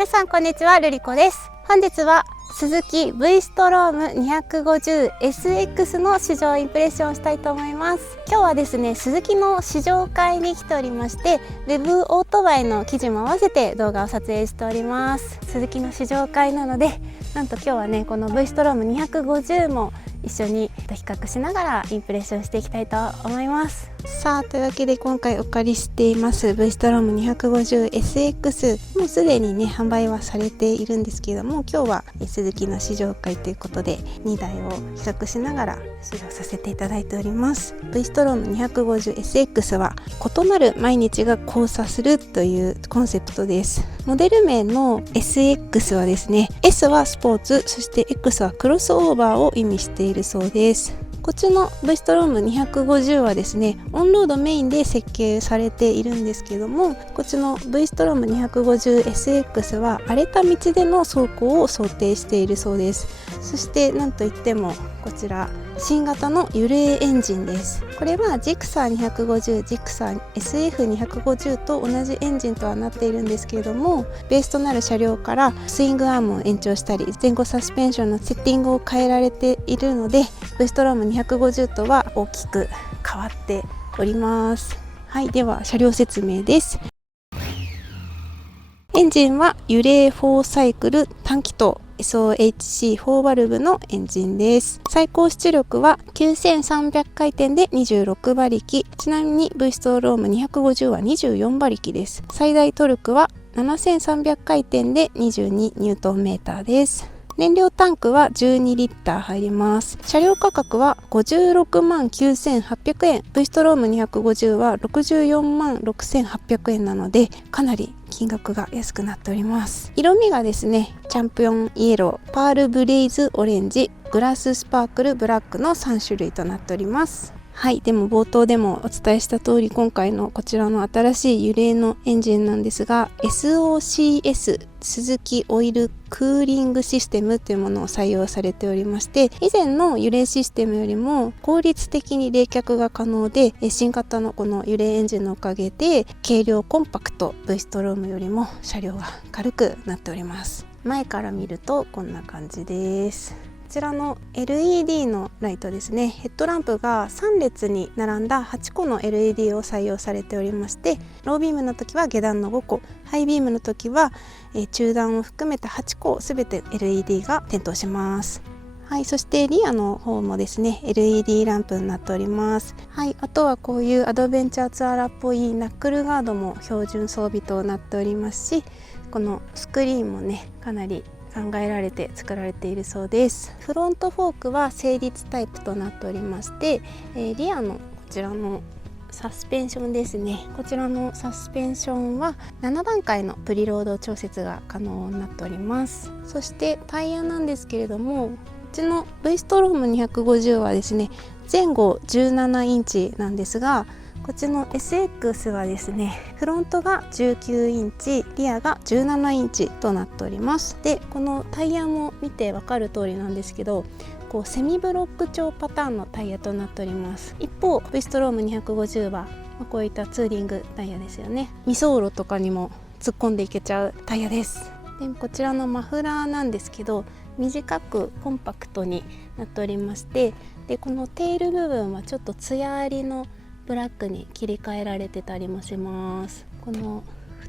皆さんこんにちは、ルリコです。本日はスズキ V ストローム 250SX の試乗インプレッションをしたいと思います。今日はですね、スズキの試乗会に来ておりまして、ウェブオートバイの記事も合わせて動画を撮影しております。スズキの試乗会なので、なんと今日はね、この V ストローム250も一緒に比較しながらインプレッションしていきたいと思います。さあ、というわけで今回お借りしています V ストローム 250SX、 もうすでにね販売はされているんですけれども、今日はスズキの試乗会ということで2台を比較しながら試乗させていただいております。 V ストローム 250SX は異なる毎日が交差するというコンセプトです。モデル名の SX はですね、 S はスポーツ、そして X はクロスオーバーを意味しているそうです。こっちの V ストローム250はですね、オンロードメインで設計されているんですけども、こっちの V ストローム 250SX は荒れた道での走行を想定しているそうです。そしてなんといってもこちら新型のユレエンジンです。これはジクサー250、ジクサー SF250 と同じエンジンとはなっているんですけれども、ベースとなる車両からスイングアームを延長したり、前後サスペンションのセッティングを変えられているので、 V ストローム250とは大きく変わっております。はい、では車両説明です。エンジンはユレ4サイクル単気筒SOHC4 バルブのエンジンです。最高出力は9300回転で26馬力。ちなみに V ストローム250は24馬力です。最大トルクは7300回転で22ニュートンメーターです。燃料タンクは12リッター入ります。車両価格は56万9800円。V ストローム250は64万6800円なので、かなり金額が安くなっております。色味がですね、チャンピオンイエロー、パールブレイズオレンジ、グラススパークルブラックの3種類となっております。はい、でも冒頭でもお伝えした通り、今回のこちらの新しいユレのエンジンなんですが、 SOCS スズキオイルクーリングシステムというものを採用されておりまして、以前のユレシステムよりも効率的に冷却が可能で、新型のこのユレエンジンのおかげで軽量コンパクト、 V ストロームよりも車両が軽くなっております。前から見るとこんな感じです。こちらの LED のライトですね、ヘッドランプが3列に並んだ8個の LED を採用されておりまして、ロービームの時は下段の5個、ハイビームの時は中段を含めた8個すべて LED が点灯します。はい、そしてリアの方もですね LED ランプになっております。はい、あとはこういうアドベンチャーツアラーっぽいナックルガードも標準装備となっておりますし、このスクリーンもねかなり考えられて作られているそうです。フロントフォークは整列タイプとなっておりまして、リアのこちらのサスペンションですね、こちらのサスペンションは7段階のプリロード調節が可能になっております。そしてタイヤなんですけれども、こっちの V ストローム250はですね、前後17インチなんですが、こっちの SX はですね、フロントが19インチ、リアが17インチとなっております。で、このタイヤも見てわかる通りなんですけど、こうセミブロック調パターンのタイヤとなっております。一方 V ストローム250はこういったツーリングタイヤですよね。未走路とかにも突っ込んでいけちゃうタイヤです。で、こちらのマフラーなんですけど、短くコンパクトになっておりまして、でこのテール部分はちょっと艶ありのブラックに切り替えられてたりもします。この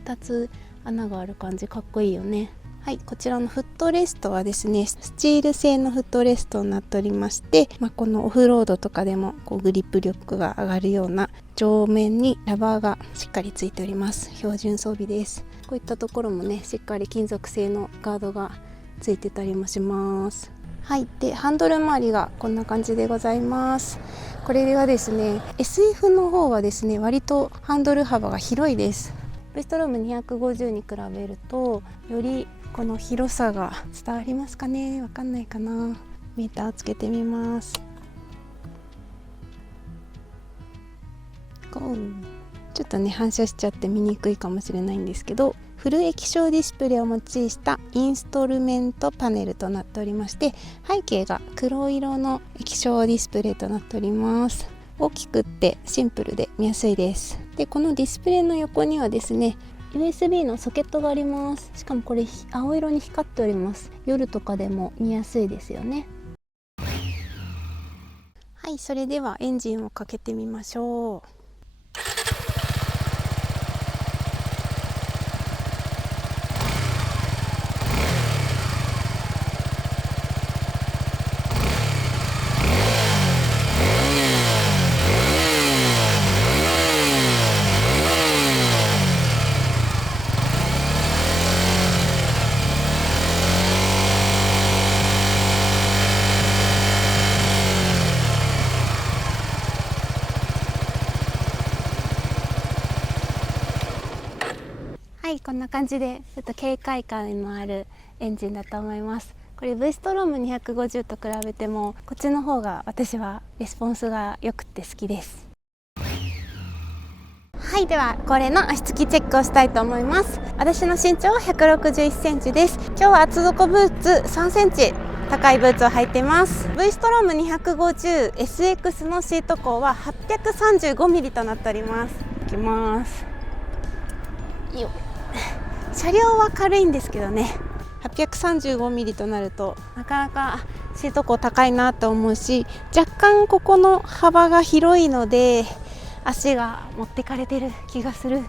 2つ穴がある感じかっこいいよね。はい、こちらのフットレストはですね、スチール製のフットレストになっておりまして、このオフロードとかでもこうグリップ力が上がるような上面にラバーがしっかりついております。標準装備です。こういったところもねしっかり金属製のガードがついてたりもします。はい、でハンドル周りがこんな感じでございます。これはですね SF の方はですね割とハンドル幅が広いです。 V ストローム250に比べるとよりこの広さが伝わりますかね、わかんないかな。メーターつけてみます。ちょっとね反射しちゃって見にくいかもしれないんですけど、フル液晶ディスプレイを用いしたインストルメントパネルとなっておりまして、背景が黒色の液晶ディスプレイとなっております。大きくってシンプルで見やすいです。でこのディスプレイの横にはですね USB のソケットがあります。しかもこれ青色に光っております。夜とかでも見やすいですよね。はい、それではエンジンをかけてみましょう。はい、こんな感じでちょっと軽快感のあるエンジンだと思います。これ V ストローム250と比べてもこっちの方が私はレスポンスが良くて好きです。はい、では恒例の足つきチェックをしたいと思います。私の身長は161センチです。今日は厚底ブーツ3センチ高いブーツを履いています。 V ストローム 250SX のシート高は 835mm となっております。いきます。よっ、車両は軽いんですけどね、835mm となるとなかなかシート高高いなと思うし、若干ここの幅が広いので足が持ってかれてる気がする。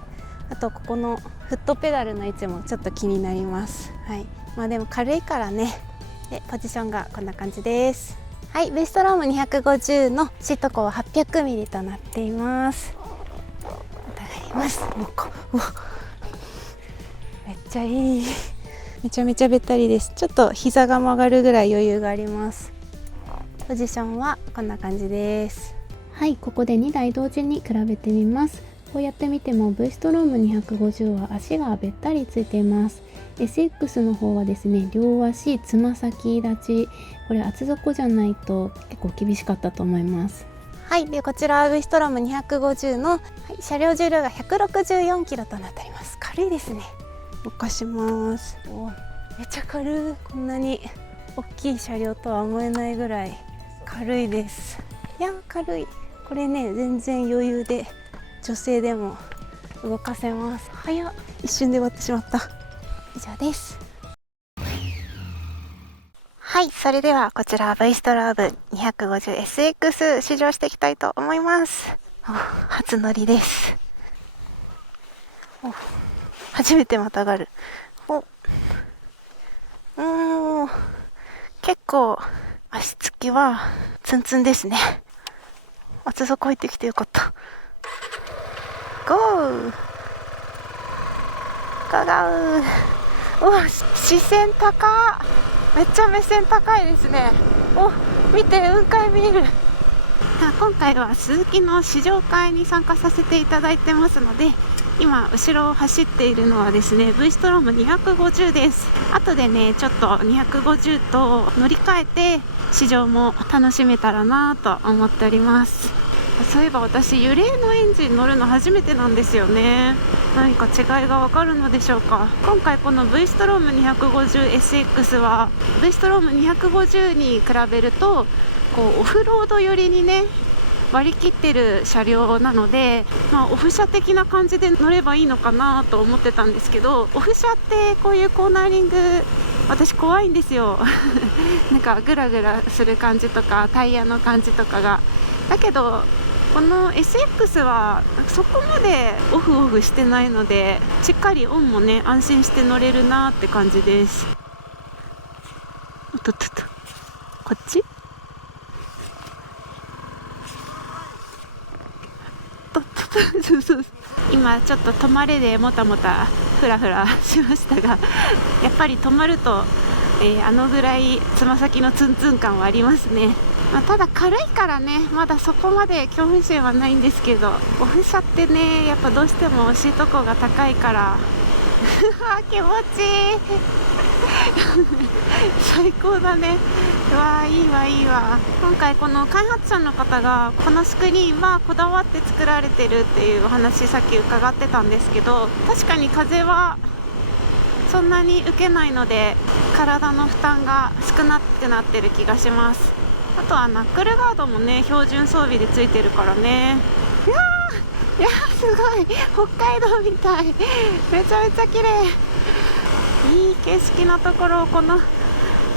あとここのフットペダルの位置もちょっと気になります。はい、まあでも軽いからね。でポジションがこんな感じです。はい、V ストローム250のシート高は 800mm となっています。疑います。めっちゃいい。めちゃめちゃべったりです。ちょっと膝が曲がるぐらい余裕があります。ポジションはこんな感じです。はい、ここで2台同時に比べてみます。こうやって見ても V ストローム250は足がべったりついています。 SX の方はですね、両足つま先立ち、これ厚底じゃないと結構厳しかったと思います。はい、でこちら V ストローム250の、車両重量が 164kg となっております。軽いですね。動かします。めっちゃ軽い。こんなに大きい車両とは思えないぐらい軽いです。いや軽い。これね、全然余裕で女性でも動かせます。早っ、一瞬で終わってしまった。以上です。はい、それではこちら V ストローム 250SX 試乗していきたいと思います。初乗りです。初めてまたがる。結構足つきはツンツンですね。厚底入ってきてよかった。ゴーガガー。視線高。めっちゃ目線高いですね。見て、雲海見える。今回はスズキの試乗会に参加させていただいてますので、今後ろを走っているのはですね V ストローム250です。後でねちょっと250と乗り換えて試乗も楽しめたらなと思っております。そういえば私ユレーのエンジン乗るの初めてなんですよね。何か違いがわかるのでしょうか。今回この V ストローム 250SX は V ストローム250に比べるとこうオフロード寄りにね割り切ってる車両なので、オフ車的な感じで乗ればいいのかなと思ってたんですけど、オフ車ってこういうコーナーリング私怖いんですよなんかグラグラする感じとかタイヤの感じとかが。だけどこの SX はそこまでオフしてないのでしっかりオンもね安心して乗れるなって感じです。こっち今ちょっと止まれでもたもたフラフラしましたがやっぱり止まると、あのぐらいつま先のツンツン感はありますね。ただ軽いからねまだそこまで恐怖心はないんですけど、オフ車ってねやっぱどうしてもシート高が高いから気持ちいい最高だね。うわいいわいいわ。今回この開発者の方がこのスクリーンはこだわって作られてるっていうお話さっき伺ってたんですけど、確かに風はそんなに受けないので体の負担が少なくなってる気がします。あとはナックルガードもね標準装備でついてるからね。いやいやすごい北海道みたい。めちゃめちゃ綺麗。いい景色のところをこの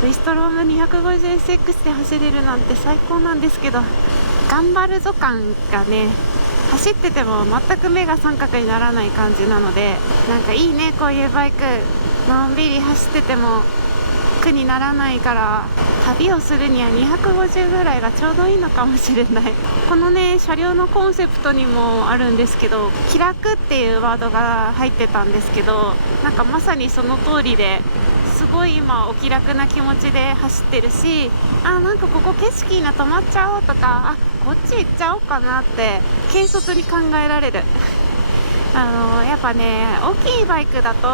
ブイストローム 250SX で走れるなんて最高なんですけど、頑張るぞ感がね、走ってても全く目が三角にならない感じなので、なんかいいね、こういうバイクのんびり走ってても苦にならないから、旅をするには250ぐらいがちょうどいいのかもしれない。このね車両のコンセプトにもあるんですけど、気楽っていうワードが入ってたんですけど、なんかまさにその通りで、すごい今お気楽な気持ちで走ってるし、なんかここ景色いいな、止まっちゃおうとか、こっち行っちゃおうかなって軽率に考えられる。やっぱね、大きいバイクだと、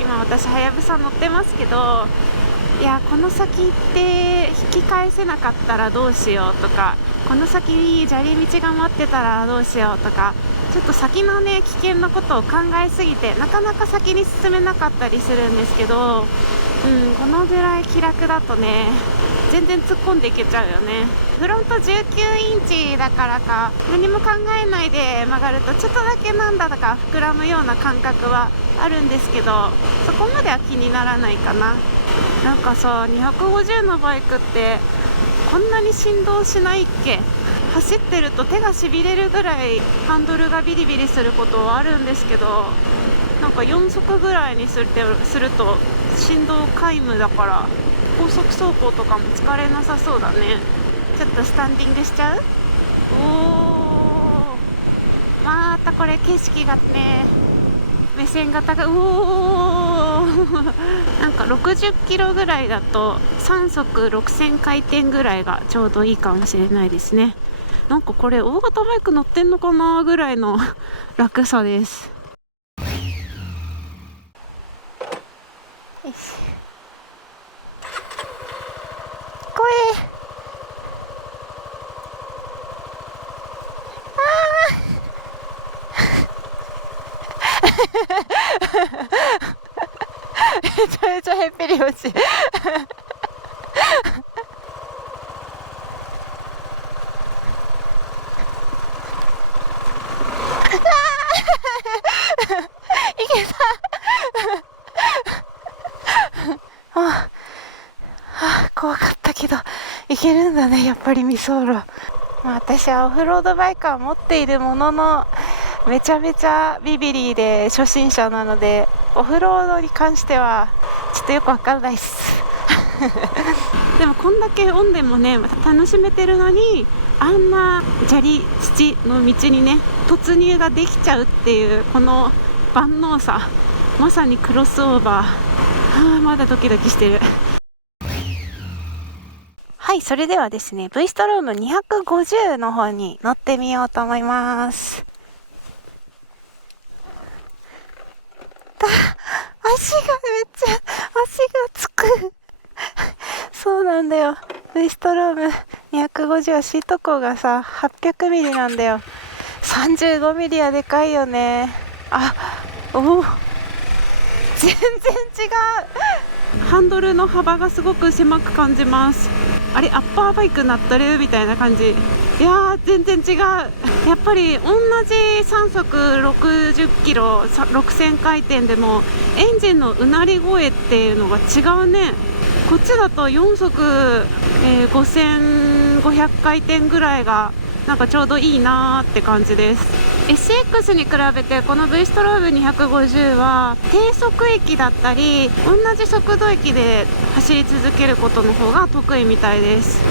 今私はやぶさ乗ってますけど、いやこの先行って引き返せなかったらどうしようとか、この先に砂利道が待ってたらどうしようとか、ちょっと先のね危険なことを考えすぎてなかなか先に進めなかったりするんですけど、このぐらい気楽だとね全然突っ込んでいけちゃうよね。フロント19インチだからか、何も考えないで曲がるとちょっとだけなんだか膨らむような感覚はあるんですけど、そこまでは気にならないかな。なんかさ、250のバイクってこんなに振動しないっけ。走ってると手がしびれるぐらいハンドルがビリビリすることはあるんですけど、なんか4速ぐらいにすると振動皆無だから、高速走行とかも疲れなさそうだね。ちょっとスタンディングしちゃう。またこれ景色がね、目線が高い。なんか60キロぐらいだと3速6000回転ぐらいがちょうどいいかもしれないですね。なんかこれ大型バイク乗ってんのかなぐらいの楽さです。よし、めちゃめちゃへっぴり腰いけた怖かったけどいけるんだね、やっぱり未走路。私はオフロードバイクは持っているものの、めちゃめちゃビビリで初心者なので、オフロードに関してはちょっとよくわかんないっすでもこんだけオンでもね楽しめてるのに、あんな砂利土の道にね突入ができちゃうっていうこの万能さ、まさにクロスオーバー。まだドキドキしてる。はい、それではですね、V ストローム250の方に乗ってみようと思います。足がめっちゃ足がつくそうなんだよ。V ストローム250はシート高がさ800ミリなんだよ。35ミリはでかいよね。全然違う。ハンドルの幅がすごく狭く感じます。あれ、アッパーバイクになってるみたいな感じ。いやー全然違う。やっぱり同じ3速60キロ6000回転でもエンジンのうなり声っていうのが違うね。こっちだと4速、5500回転ぐらいがなんかちょうどいいなーって感じです。SX に比べてこの V ストローム250は低速域だったり同じ速度域で走り続けることの方が得意みたいです。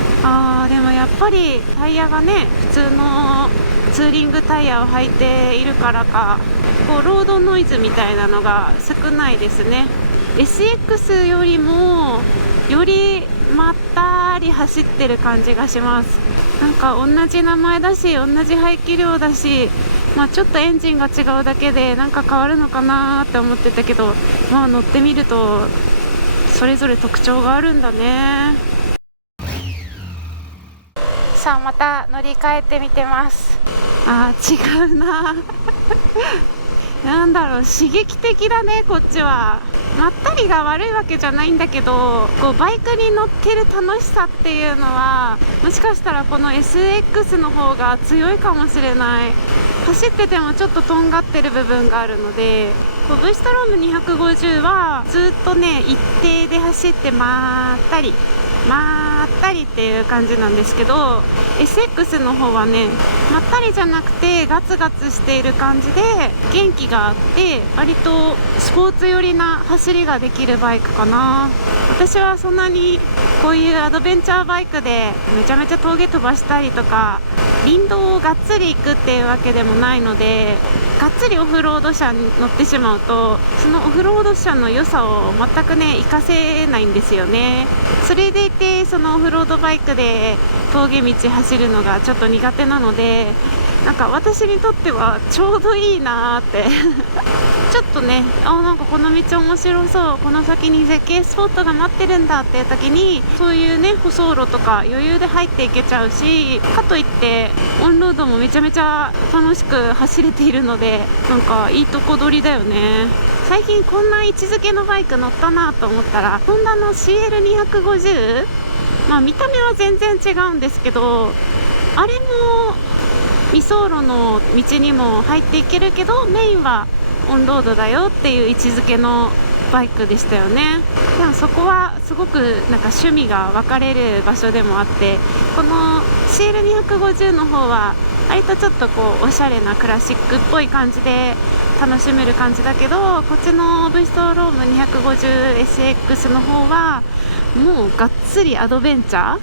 でもやっぱりタイヤがね普通のツーリングタイヤを履いているからか、こうロードノイズみたいなのが少ないですね。 SX よりもよりまったり走ってる感じがします。なんか同じ名前だし同じ排気量だし、ちょっとエンジンが違うだけでなんか変わるのかなって思ってたけど、乗ってみるとそれぞれ特徴があるんだね。さあまた乗り換えてみてます。違うななんだろう、刺激的だねこっちは。まったりが悪いわけじゃないんだけど、こうバイクに乗ってる楽しさっていうのはもしかしたらこの SX の方が強いかもしれない。走っててもちょっととんがってる部分があるので、V ストローム250はずっとね一定で走ってまったりっていう感じなんですけど、 SX の方はねまったりじゃなくてガツガツしている感じで元気があって、割とスポーツ寄りな走りができるバイクかな。私はそんなにこういうアドベンチャーバイクでめちゃめちゃ峠飛ばしたりとか林道をがっつり行くっていうわけでもないので、がっつりオフロード車に乗ってしまうとそのオフロード車の良さを全くね活かせないんですよね。それでいてそのオフロードバイクで峠道走るのがちょっと苦手なので、なんか私にとってはちょうどいいなーってちょっとね、なんかこの道面白そう、この先に絶景スポットが待ってるんだっていう時にそういうね舗装路とか余裕で入っていけちゃうし、かといってオンロードもめちゃめちゃ楽しく走れているので、なんかいいとこ取りだよね。最近こんな位置づけのバイク乗ったなと思ったら、ホンダの CL250、見た目は全然違うんですけど、あれも未走路の道にも入っていけるけどメインはオンロードだよっていう位置づけのバイクでしたよね。でもそこはすごくなんか趣味が分かれる場所でもあって、この CL250 の方は割とちょっとこうおしゃれなクラシックっぽい感じで楽しめる感じだけど、こっちの V ストローム 250SX の方はもうがっつりアドベンチャ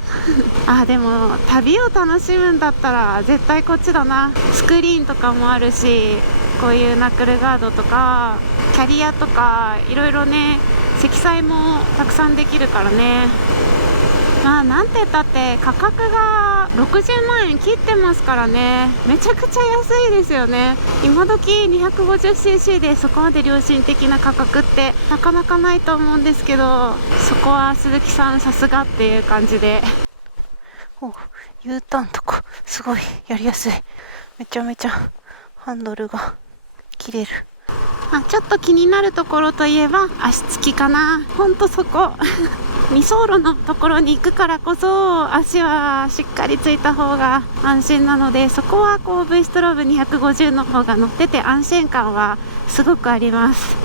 ーでも旅を楽しむんだったら絶対こっちだな。スクリーンとかもあるし、こういうナックルガードとかキャリアとかいろいろね、積載もたくさんできるからね。なんて言ったって価格が60万円切ってますからね、めちゃくちゃ安いですよね。今時 250cc でそこまで良心的な価格ってなかなかないと思うんですけど、そこは鈴木さんさすがっていう感じで。U ターンとかすごいやりやすい。めちゃめちゃハンドルが切れる。ちょっと気になるところといえば足つきかな。ほんとそこ未走路のところに行くからこそ足はしっかりついた方が安心なので、そこはこう V ストローム250の方が乗ってて安心感はすごくあります。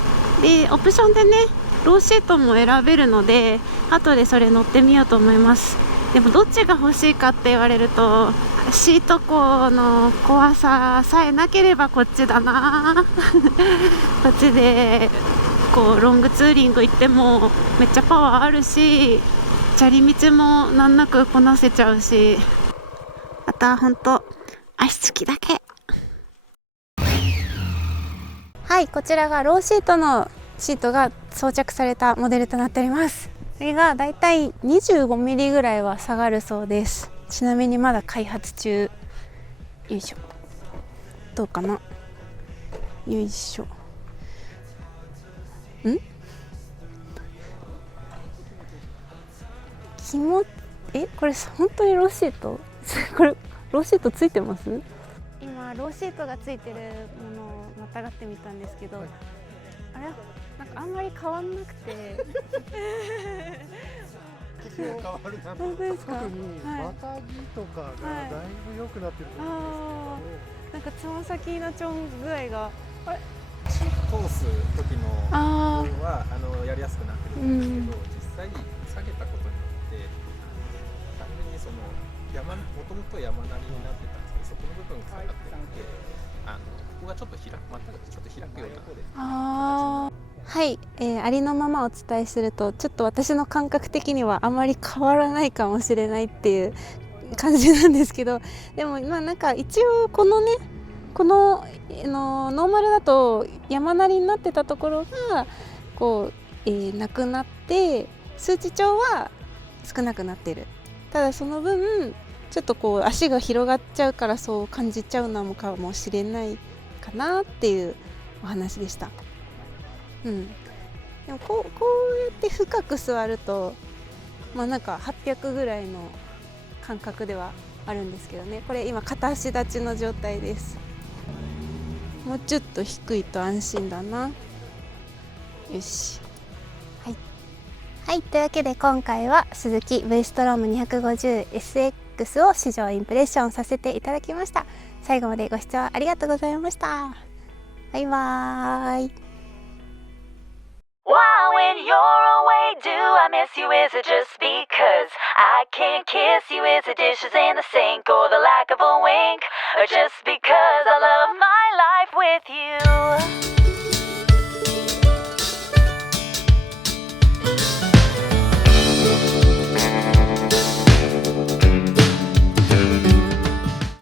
でオプションでねローシートも選べるので、後でそれ乗ってみようと思います。でもどっちが欲しいかって言われると、シート高の怖ささえなければこっちだなこっちでこうロングツーリング行ってもめっちゃパワーあるし、砂利道も難なくこなせちゃうし、あとはほんと足つきだけ。はい、こちらがローシートのシートが装着されたモデルとなっております。これがだいたい25ミリぐらいは下がるそうです。ちなみにまだ開発中。よいしょ、どうかな。よいしょ。これ本当にローシートこれローシートついてます？今ローシートがついてるものをまたがってみたんですけど、あれなんかあんまり変わんなくて変わるな。本当ですか？特にまたぎとかがだいぶ良くなってると思うんですなんかつま先のちょん具合がけど、通す時の分はやりやすくなってるんですけど、実際下げたことによって単純にそのもともと山なりになってたんですけど、そこの部分が下がってるので、ここがちょっとまたちょっと開くような形になって。はい、ありのままお伝えすると、ちょっと私の感覚的にはあまり変わらないかもしれないっていう感じなんですけど、でもなんか一応このノーマルだと山なりになってたところがこう、なくなって数値帳は少なくなってる。ただその分ちょっとこう足が広がっちゃうからそう感じちゃうのかもしれないかなっていうお話でした。でもこうやって深く座るとなんか800ぐらいの感覚ではあるんですけどね。これ今片足立ちの状態です。もうちょっと低いと安心だな。よし、はい、というわけで今回はスズキ V ストローム 250SX RX を試乗インプレッションさせていただきました。最後までご視聴ありがとうございました。バイバーイ。Why, when you're away, do I miss you? Is it just because I can't kiss you? Is it dishes in the sink or the lack of a wink? Or just because I love my